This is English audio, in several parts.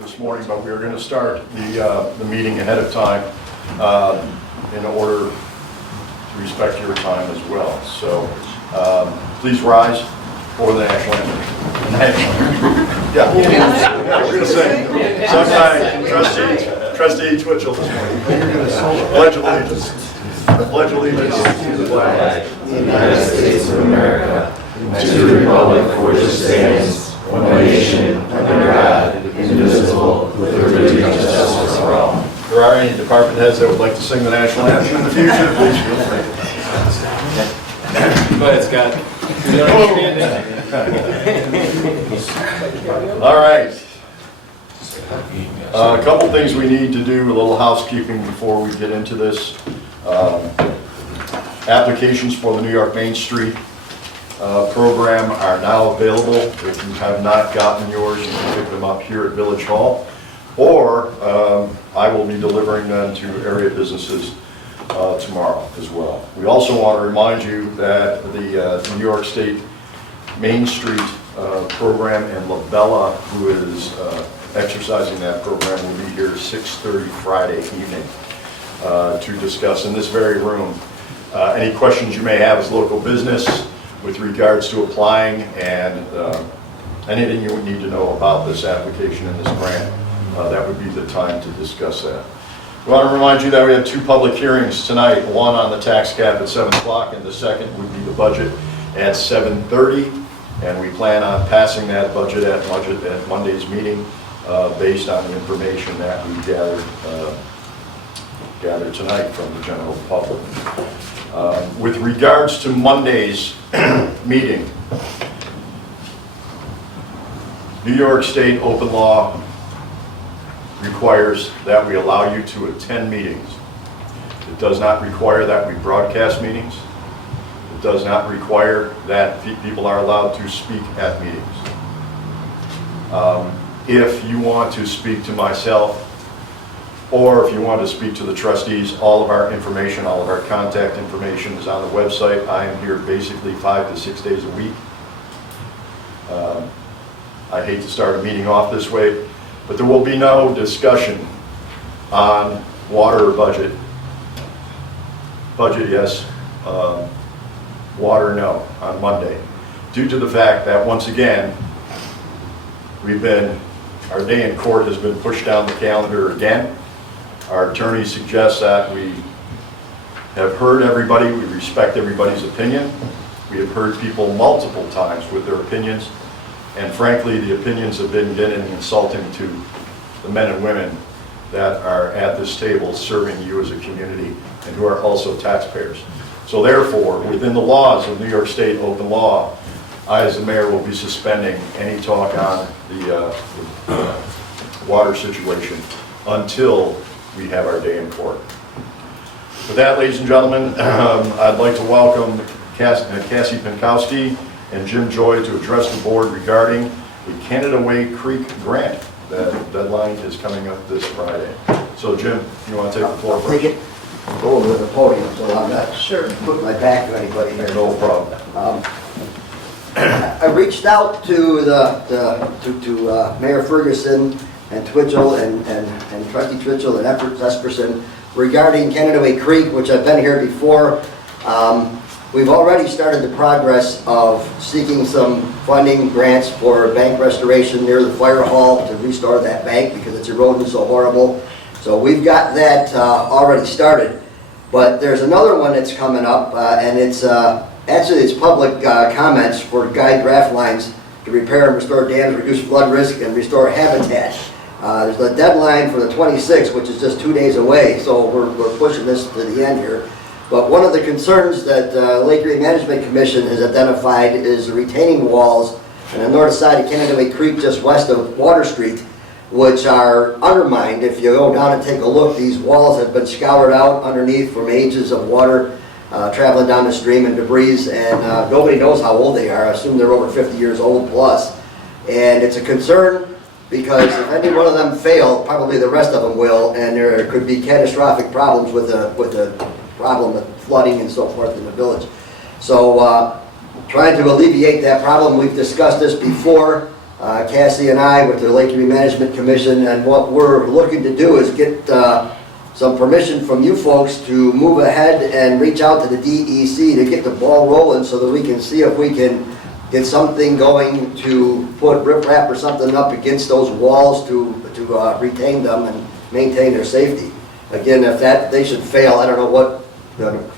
This morning, but we are going to start the meeting ahead of time in order to respect your time as well. So please rise for the national anthem. Yeah, we're going to sing. Sometime Trustee Twitchell this morning. Pledge allegiance. I pledge allegiance to the flag of the United States of America and to the republic for which it stands, one nation, under God, indivisible, with liberty and justice for all. If there are any department heads that would like to sing the national anthem in the future, please feel free. Go ahead, Scott. We don't understand it. All right. A couple things we need to do, a little housekeeping before we get into this. Applications for the New York Main Street program are now available. If you have not gotten yours, you can pick them up here at Village Hall, or I will be delivering them to area businesses tomorrow as well. We also want to remind you that the New York State Main Street program, and Labella, who is exercising that program, will be here 6:30 Friday evening to discuss in this very room any questions you may have as local business with regards to applying and anything you would need to know about this application and this grant. That would be the time to discuss that. We want to remind you that we have two public hearings tonight, one on the tax cap at 7 o'clock and the second would be the budget at 7:30, and we plan on passing that budget at Monday's meeting based on the information that we gathered tonight from the general public. With regards to Monday's meeting, New York State open law requires that we allow you to attend meetings. It does not require that we broadcast meetings. It does not require that people are allowed to speak at meetings. If you want to speak to myself, or if you want to speak to the trustees, all of our information, all of our contact information is on the website. I am here basically 5 to 6 days a week. I hate to start a meeting off this way, but there will be no discussion on water or budget. Budget, yes. Water, no, on Monday. Due to the fact that, once again, our day in court has been pushed down the calendar again. Our attorney suggests that we have heard everybody, we respect everybody's opinion. We have heard people multiple times with their opinions, and frankly, the opinions have been getting insulting to the men and women that are at this table serving you as a community and who are also taxpayers. So therefore, within the laws of New York State open law, I as the mayor will be suspending any talk on the water situation until we have our day in court. With that, ladies and gentlemen, I'd like to welcome Cassie Pinkowski and Jim Joy to address the board regarding the Canada Way Creek grant. The deadline is coming up this Friday. So Jim, you want to take the floor first? Take it. Go over to the podium so I'm not putting my back to anybody here. No problem. I reached out to Mayor Ferguson and Twitchell and Trustee Twitchell and Esperson regarding Canada Way Creek, which I've been here before. We've already started the progress of seeking some funding grants for bank restoration near the fire hall to restore that bank because it's eroding so horrible. So we've got that already started. But there's another one that's coming up, and it's actually it's public comments for guide draft lines to repair and restore dams, reduce flood risk, and restore habitat. There's a deadline for the 26th, which is just 2 days away, so we're pushing this to the end here. But one of the concerns that Lake Erie Management Commission has identified is the retaining walls on the north side of Canada Way Creek, just west of Water Street, which are undermined. If you go down and take a look, these walls have been scoured out underneath from ages of water traveling down the stream and debris, and nobody knows how old they are. I assume they're over 50 years old plus. And it's a concern because if any one of them fail, probably the rest of them will, and there could be catastrophic problems with the problem with flooding and so forth in the village. So trying to alleviate that problem, we've discussed this before. Cassie and I with the Lake Community Management Commission, and what we're looking to do is get some permission from you folks to move ahead and reach out to the DEC to get the ball rolling so that we can see if we can get something going to put riprap or something up against those walls to retain them and maintain their safety. Again, if they should fail, I don't know what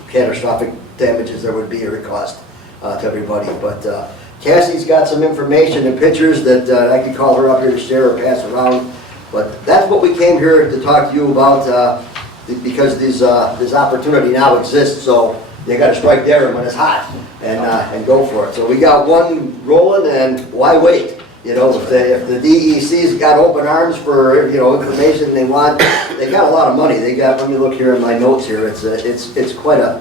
catastrophic damages there would be or cost to everybody. But Cassie's got some information and pictures that I could call her up here to share or pass around. But that's what we came here to talk to you about because this opportunity now exists. So you got to strike there when it's hot and go for it. So we got one rolling, and why wait? You know, if the DEC's got open arms for information they want, they got a lot of money. They got. Let me look here in my notes here. It's quite a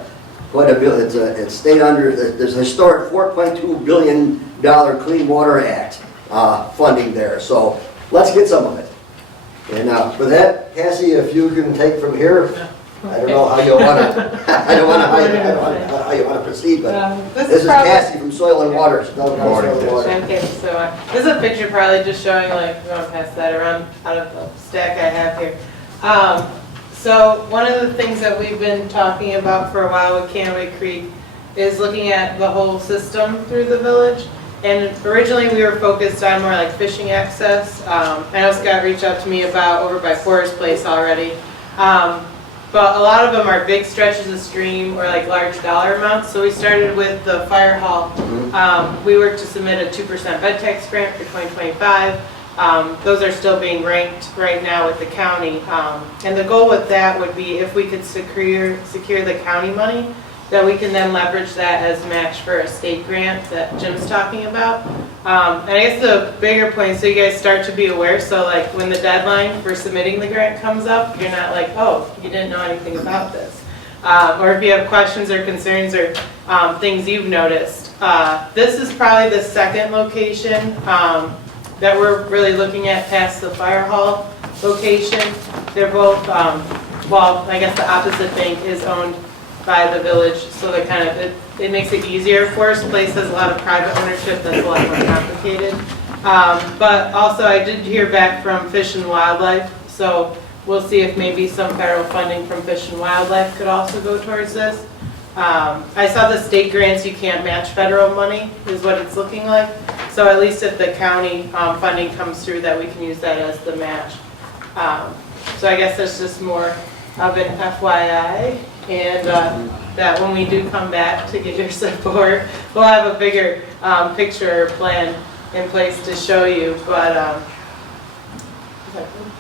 bill. It's state under. There's a historic $4.2 billion Clean Water Act funding there. So let's get some of it. And for that, Cassie, if you can take from here. I don't know how you want to. I don't know how you want to proceed, but this is Cassie from Soil and Water. Okay, so this is a picture probably just showing, like, if you want to pass that around out of the stack I have here. So one of the things that we've been talking about for a while with Canaway Creek is looking at the whole system through the village. And originally we were focused on more like fishing access. I know Scott reached out to me about over by Forest Place already. But a lot of them are big stretches of stream or like large dollar amounts. So we started with the fire hall. We worked to submit a 2% bed tax grant for 2025. Those are still being ranked right now with the county. And the goal with that would be if we could secure the county money, that we can then leverage that as match for a state grant that Jim's talking about. And I guess the bigger point, so you guys start to be aware, so like when the deadline for submitting the grant comes up, you're not like, oh, you didn't know anything about this. Or if you have questions or concerns or things you've noticed. This is probably the second location that we're really looking at past the fire hall location. They're both, well, I guess the opposite bank is owned by the village, so they kind of, it makes it easier. Forest Place has a lot of private ownership that's a lot more complicated. But also I did hear back from Fish and Wildlife, so we'll see if maybe some federal funding from Fish and Wildlife could also go towards this. I saw the state grants, you can't match federal money, is what it's looking like. So at least if the county funding comes through, that we can use that as the match. So I guess that's just more of an FYI. And that when we do come back to get your support, we'll have a bigger picture or plan in place to show you. But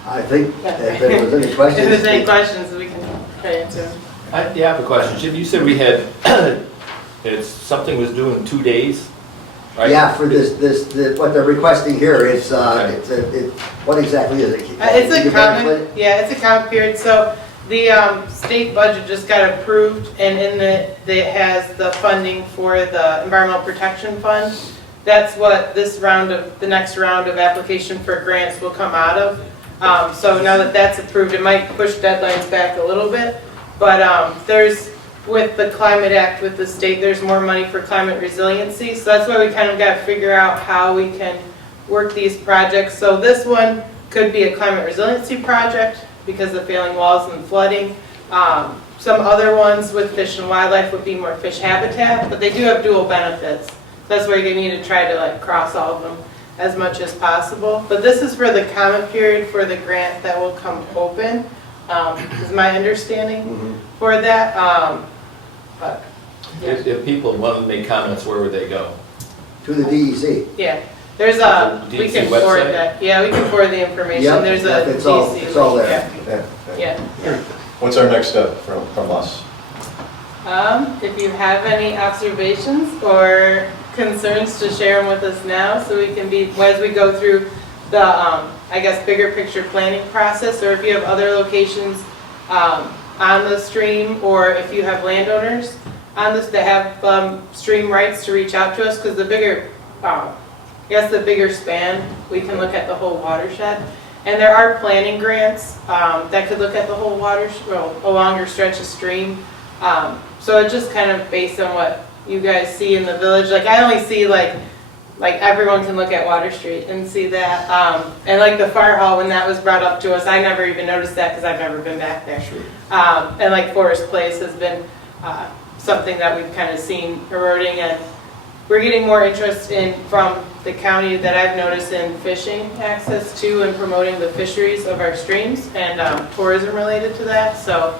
I think if there was any questions. If there's any questions, we can try to answer them. I have a question. Jim, you said we had, something was due in 2 days, right? Yeah, for what they're requesting here is, what exactly is it? It's a common, it's a common period. So the state budget just got approved, and in it has the funding for the Environmental Protection Fund. That's what the next round of application for grants will come out of. So now that that's approved, it might push deadlines back a little bit. But there's, with the Climate Act with the state, there's more money for climate resiliency. So that's why we kind of got to figure out how we can work these projects. So this one could be a climate resiliency project because of failing walls and flooding. Some other ones with Fish and Wildlife would be more fish habitat, but they do have dual benefits. So that's where you need to try to like cross all of them as much as possible. But this is for the comment period for the grant that will come open, is my understanding for that. But, yeah. If people want to make comments, where would they go? To the DEC. Yeah, there's a, DEC we can forward website? that. Yeah, we can forward the information. Yep, There's a it's all there. Yeah. What's our next step from us? If you have any observations or concerns to share them with us now, so we can be, as we go through the, I guess, bigger picture planning process, or if you have other locations on the stream, or if you have landowners on this that have stream rights to reach out to us, because the bigger, the bigger span, we can look at the whole watershed. And there are planning grants that could look at the whole a longer stretch of stream. So it's just kind of based on what you guys see in the village. Like I only see like like everyone can look at Water Street and see that. And like the fire hall, when that was brought up to us, I never even noticed that because I've never been back there. Sure. And like Forest Place has been something that we've kind of seen eroding, and we're getting more interest in, from the county that I've noticed, in fishing access to and promoting the fisheries of our streams and tourism related to that. So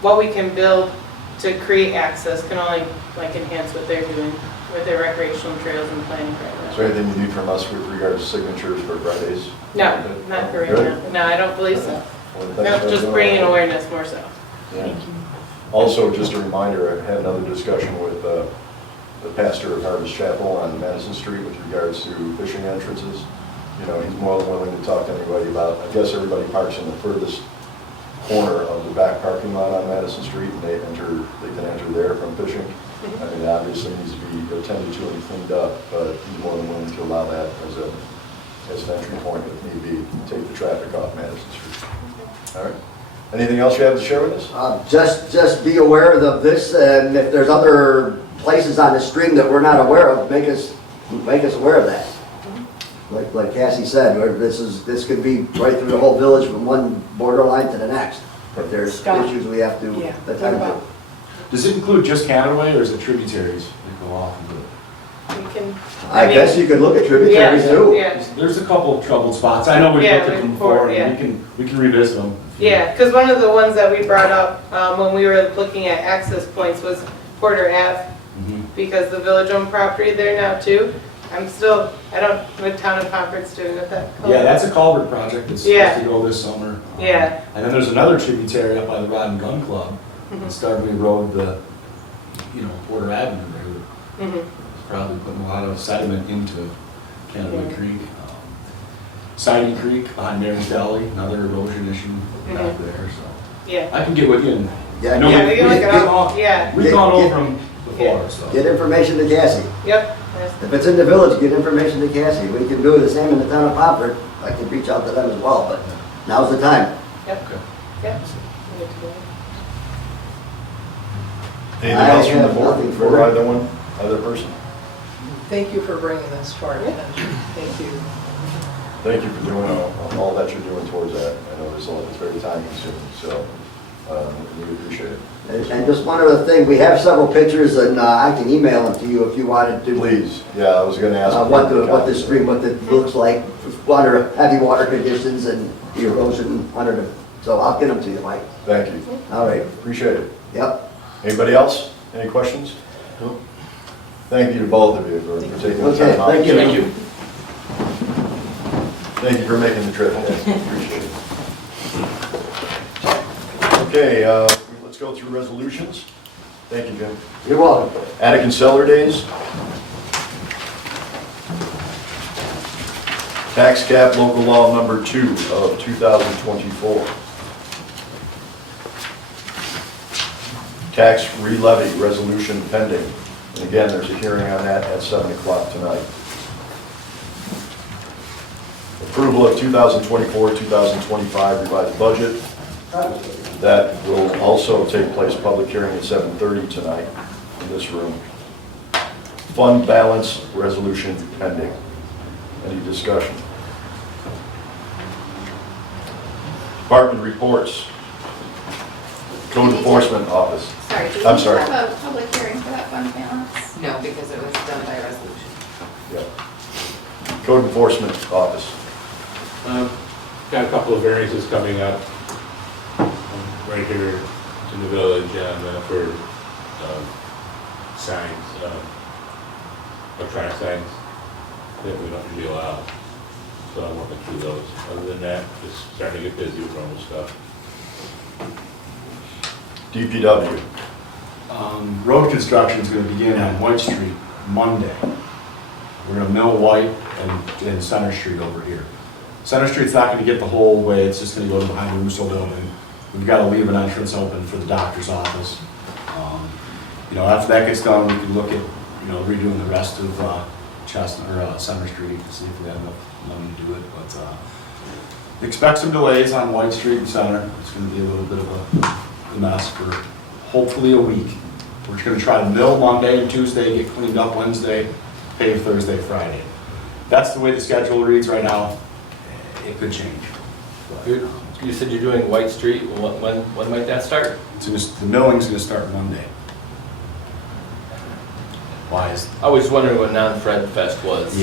what we can build to create access can only like enhance what they're doing with their recreational trails and planning Is programs. there anything you need from us with regard to signatures for Fridays? No, not for right now. No, I don't believe so. Well, No, thanks for just doing bringing that. awareness more so. Yeah. Also, just a reminder, I had another discussion with the pastor of Harvest Chapel on Madison Street with regards to fishing entrances. You know, he's more than willing to talk to anybody about, I guess everybody parks in the furthest corner of the back parking lot on Madison Street, and they can enter there from fishing. I mean, obviously needs to be attended to and cleaned up, but he's more than willing to allow that as an entry point if need be, to take the traffic off Madison Street. All right. Anything else you have to share with us? Just be aware of this, and if there's other places on the stream that we're not aware of, make us aware of that. Like Cassie said, this could be right through the whole village from one borderline to the next. If there's Scott. issues we have to Yeah, attend what to. about- Does it include just Canadaway, or is it tributaries that go off into it? We can. I mean, guess you could look at tributaries yeah, too. Yeah, There's a couple of troubled spots. I know we've Yeah, looked at them we've- before, yeah. and we can revisit them. yeah, because one of the ones that we brought up when we were looking at access points was Porter Ave, Mhm. because the village-owned property there now too. With Town of Concord's doing with that. Yeah, that's a culvert project that's Yeah. supposed to go this summer. Yeah. And then there's another tributary up by the Rod and Gun Club. Mhm. It's starting to erode the, Porter Avenue there. Mhm. It's probably putting a lot of sediment into Canadaway Yeah. Creek. Siding Creek behind Mary's Deli, another erosion issue back Mhm. there, so. Yeah. I can get with you and, Yeah, I know Yeah, we can look it we've up. gone- Yeah, we've gone Get- over them before, so. Get information to Cassie. yep. If it's in the village, get information to Cassie. We can do the same in the town of Poplar. I can reach out to them as well, but now's the time. Yep, Okay. yep. Anything I else from the have board nothing for further. either person? Thank you for bringing this to our attention. Thank you. Thank you for doing all that you're doing towards that. I know it's very time consuming, so we appreciate it. And just one other thing, we have several pictures, and I can email them to you if you wanted to. Please, yeah, I was gonna ask. What the stream, what it looks like, heavy water conditions and the erosion under the, so I'll get them to you, Mike. Thank you, All right, appreciate it. yep. Anybody else? Any questions? No. Thank you to both of you for taking the Okay, time out. thank you. Thank you. Thank you for making the trip, guys. Appreciate it. Okay, let's go through resolutions. Thank you, Jim. You're welcome. Attic and Cellar Days. Tax cap local law number 2 of 2024. Tax re-levy resolution pending. And again, there's a hearing on that at 7 o'clock tonight. Approval of 2024-2025 revised budget. That will also take place, public hearing at 7:30 tonight in this room. Fund balance resolution pending. Any discussion? Department reports. Code Enforcement Office. Sorry, do I'm we sorry. have a public hearing for that fund balance? No, because it was done by resolution. Yep. Code Enforcement Office. Got a couple of variances coming up right here in the village for signs, electronic signs that we don't usually allow. So I'm working through those. Other than that, just starting to get busy with normal stuff. DPW. Road construction is going to begin on White Street Monday. We're going to mill White and Center Street over here. Center Street's not going to get the whole way, it's just going to go behind the Russo building. We've got to leave an entrance open for the doctor's office. After that gets done, we can look at, redoing the rest of Center Street to see if we have enough money to do it. But expect some delays on White Street and Center. It's going to be a little bit of a mess for hopefully a week. We're just going to try to mill Monday and Tuesday, get cleaned up Wednesday, pave Thursday, Friday. That's the way the schedule reads right now. It could change. You said you're doing White Street, when might that start? The milling's gonna start Monday. Why is? I was wondering what non-Fred Fest was.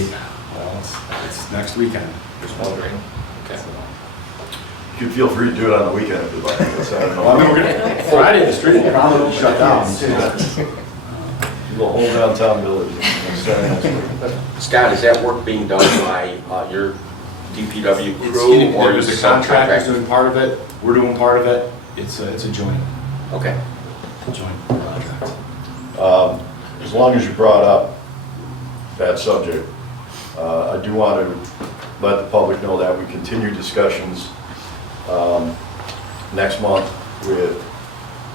Well, it's next weekend. Just wondering. Okay. You can feel free to do it on the weekend if you'd like. That's how I know. Well, I mean, we're gonna, Friday, the street will probably shut down. The whole downtown village. Next week. Scott, is that work being done by your DPW It's crew getting, or there's is a it contractor's subcontractor? doing part of it, we're doing part of it. It's a joint Okay. project. As long as you brought up that subject, I do want to let the public know that we continue discussions next month with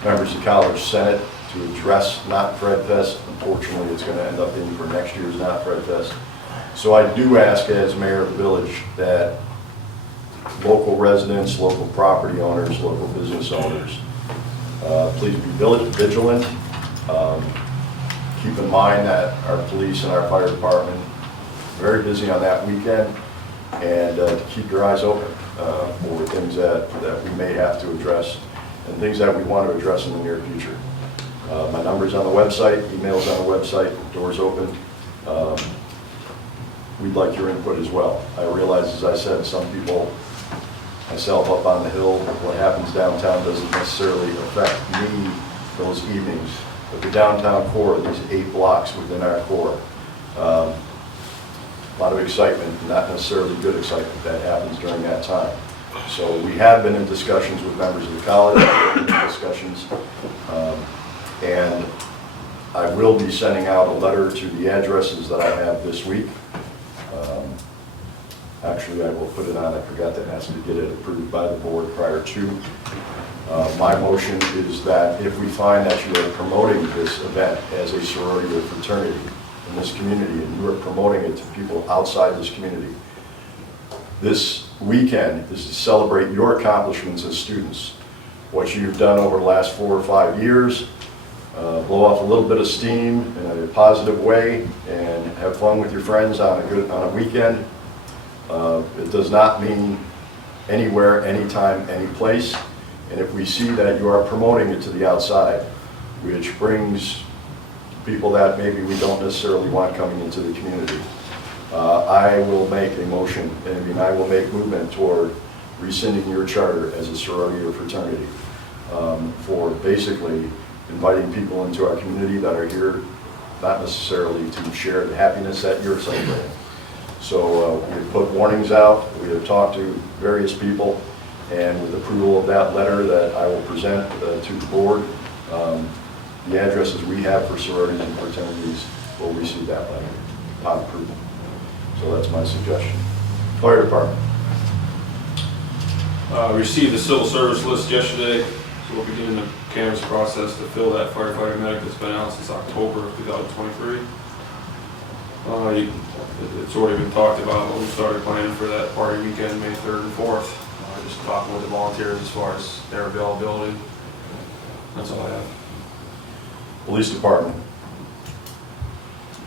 members of the College Senate to address Not Fred Fest. Unfortunately, it's going to end up being for next year's Not Fred Fest. So I do ask as mayor of the village that local residents, local property owners, local business owners, please be vigilant. Keep in mind that our police and our fire department are very busy on that weekend, and to keep your eyes open for things that we may have to address and things that we want to address in the near future. My number's on the website, email's on the website, doors open. We'd like your input as well. I realize, as I said, some people, myself up on the hill, what happens downtown doesn't necessarily affect me those evenings. But the downtown core, these 8 blocks within our core, a lot of excitement, not necessarily good excitement, that happens during that time. So we have been in discussions with members of the college, discussions, and I will be sending out a letter to the addresses that I have this week. Actually, I will put it on, I forgot to ask to get it approved by the board prior to. My motion is that if we find that you are promoting this event as a sorority or fraternity in this community, and you are promoting it to people outside this community, this weekend is to celebrate your accomplishments as students, what you've done over the last 4 or 5 years, blow off a little bit of steam in a positive way, and have fun with your friends on a weekend. It does not mean anywhere, anytime, any place. And if we see that you are promoting it to the outside, which brings people that maybe we don't necessarily want coming into the community, I will make a motion, I will make movement toward rescinding your charter as a sorority or fraternity for basically inviting people into our community that are here not necessarily to share the happiness that you're celebrating. So we've put warnings out, we have talked to various people, and with approval of that letter that I will present to the board, the addresses we have for sororities and fraternities will receive that letter upon approval. So that's my suggestion. Fire department. Received the civil service list yesterday, so we'll begin the canvas process to fill that firefighter medic that's been out since October of 2023. It's already been talked about, but we started planning for that party weekend, May 3rd and 4th. Just talking with the volunteers as far as their availability. That's all I have. Police department.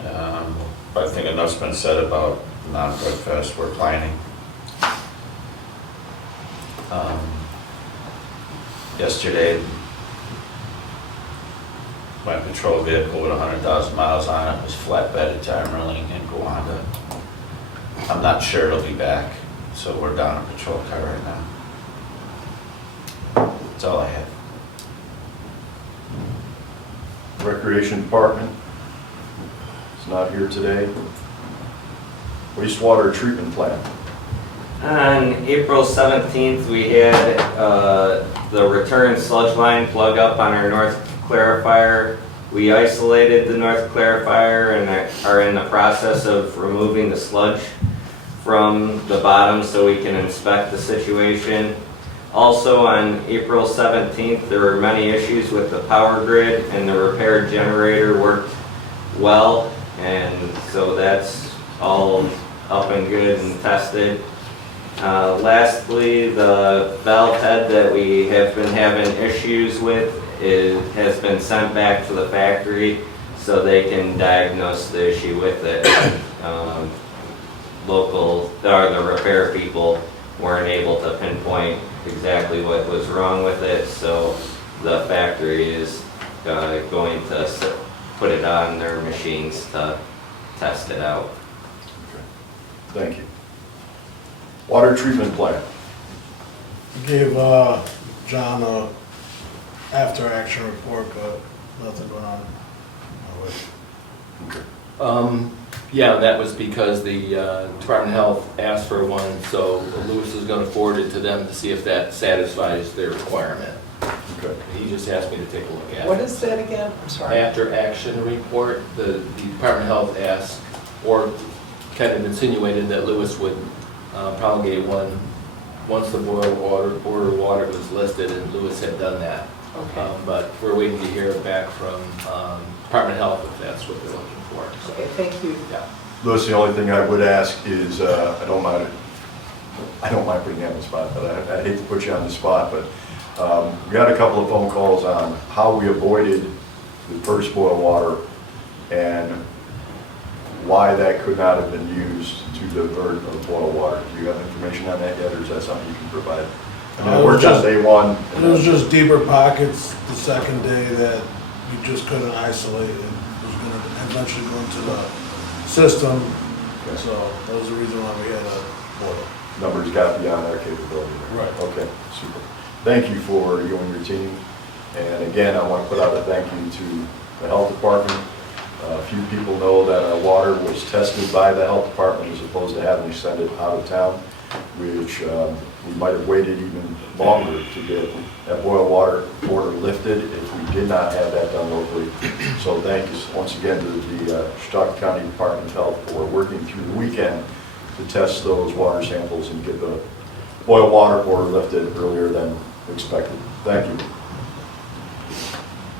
I think enough's been said about Non-Fred Fest. We're planning. Yesterday, my patrol vehicle with 100,000 miles on it was flatbedded to Emerling and Gowanda. I'm not sure it'll be back, so we're down a patrol car right now. That's all I have. Recreation department is not here today. Wastewater treatment plant. On April 17th, we had the return sludge line plug up on our north clarifier. We isolated the north clarifier and are in the process of removing the sludge from the bottom so we can inspect the situation. Also on April 17th, there were many issues with the power grid, and the repaired generator worked well, and so that's all up and good and tested. Lastly, the valve head that we have been having issues with has been sent back to the factory, so they can diagnose the issue with it. The repair people weren't able to pinpoint exactly what was wrong with it, so the factory is going to put it on their machines to test it out. Thank you. Water treatment plant. Gave John a after-action report, but nothing going on. Yeah, that was because the Department of Health asked for one, so Lewis is gonna forward it to them to see if that satisfies their requirement. Okay. He just asked me to take a look at it. What is that again? I'm sorry. After-action report, the Department of Health asked, or kind of insinuated that Lewis would promulgate one once the boil water was listed, and Lewis had done that. Okay. But we're waiting to hear back from Department of Health if that's what they're looking for. So, Okay, thank you. yeah. Louis, the only thing I would ask is, I don't mind putting you on the spot, but I hate to put you on the spot, but we had a couple of phone calls on how we avoided the first boil water and why that could not have been used to divert the boil water. Do you have information on that yet, or is that something you can provide? I mean, we're just day one. It was just deeper pockets the second day that we just couldn't isolate. It was gonna eventually go into the system, so that was the reason why we had a boil. Numbers got beyond our capability. Right. Okay, super. Thank you for you and your team. And again, I want to put out a thank you to the health department. A few people know that our water was tested by the health department as opposed to having to send it out of town, which we might have waited even longer to get that boil water order lifted if we did not have that done locally. So thank you once again to the Chautauqua County Department of Health for working through the weekend to test those water samples and get the boil water order lifted earlier than expected. Thank you.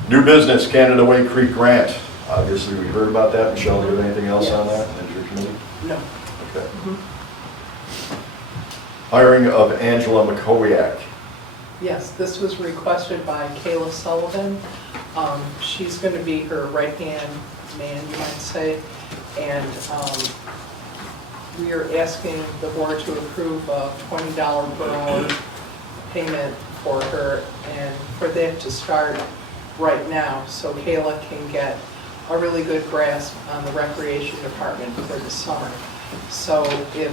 New business, Canada Way Creek Grant. Obviously, we heard about that. Michelle, do you have anything else on that in your committee? No. Okay. Hiring of Angela McCowiak. Yes, this was requested by Kayla Sullivan. She's going to be her right-hand man, you might say. And we are asking the board to approve a $20 per hour payment for her, and for that to start right now, so Kayla can get a really good grasp on the recreation department for the summer. So if you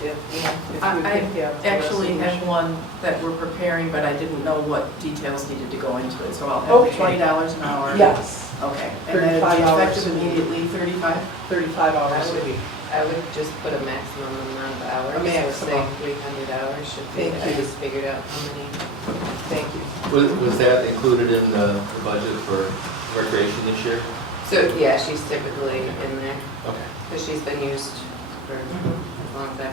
could I have the actually have resolution. one that we're preparing, but I didn't know what details needed to go into it, so I'll have the Okay. $20 an hour. Yes, Okay, and then it'll 35 be hours effective a week. immediately, 35? 35 hours a week. I would just put a maximum amount of hours. A maximum. So say 300 hours should be, Thank I you. just figured out how many. Thank you. Was that included in the budget for recreation this year? So, yeah, she's typically in there, Okay. because she's been used for as long as I've had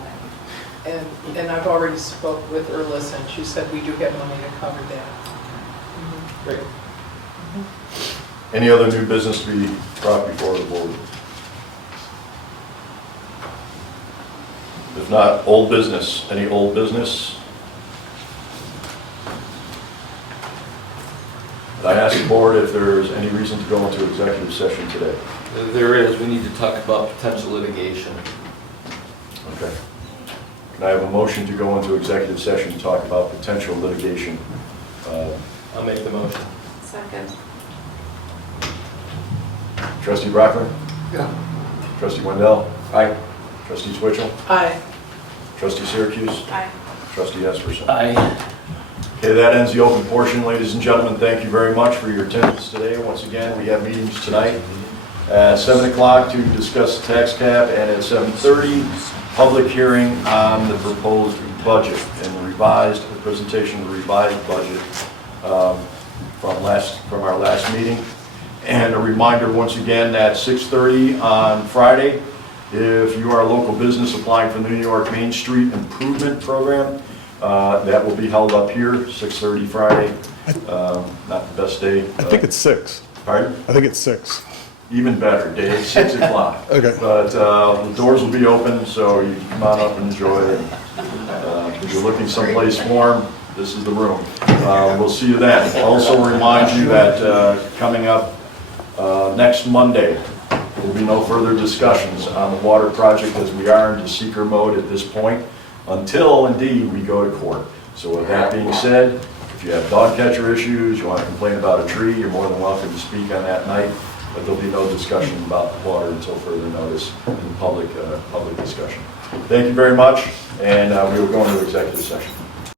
her. And I've already spoke with Erlis, and she said we do have money to cover that. Great. Any other new business to be brought before the board? If not, old business. Any old business? I ask the board if there's any reason to go into executive session today. There is, we need to talk about potential litigation. Okay. Can I have a motion to go into executive session to talk about potential litigation? I'll make the motion. Second. Trustee Brockman? Yeah. Trustee Wendell? Aye. Trustee Switchell? Aye. Trustee Syracuse? Aye. Trustee Esperson? Aye. Okay, that ends the open portion. Ladies and gentlemen, thank you very much for your attendance today. Once again, we have meetings tonight at 7 o'clock to discuss the tax cap, and at 7:30, public hearing on the proposed budget and the presentation of the revised budget from our last meeting. And a reminder once again that 6:30 on Friday, if you are a local business applying for the New York Main Street Improvement Program, that will be held up here, 6:30 Friday. Not the best day. I think it's 6. Pardon? I think it's 6. Even better, Dave, 6 o'clock. Okay. But the doors will be open, so you can come on up and enjoy it. If you're looking someplace warm, this is the room. We'll see you then. Also remind you that coming up Next Monday, there will be no further discussions on the water project as we are into seeker mode at this point, until indeed we go to court. So with that being said, if you have dog catcher issues, you want to complain about a tree, you're more than welcome to speak on that night, but there'll be no discussion about the water until further notice in public discussion. Thank you very much, and we will go into executive session.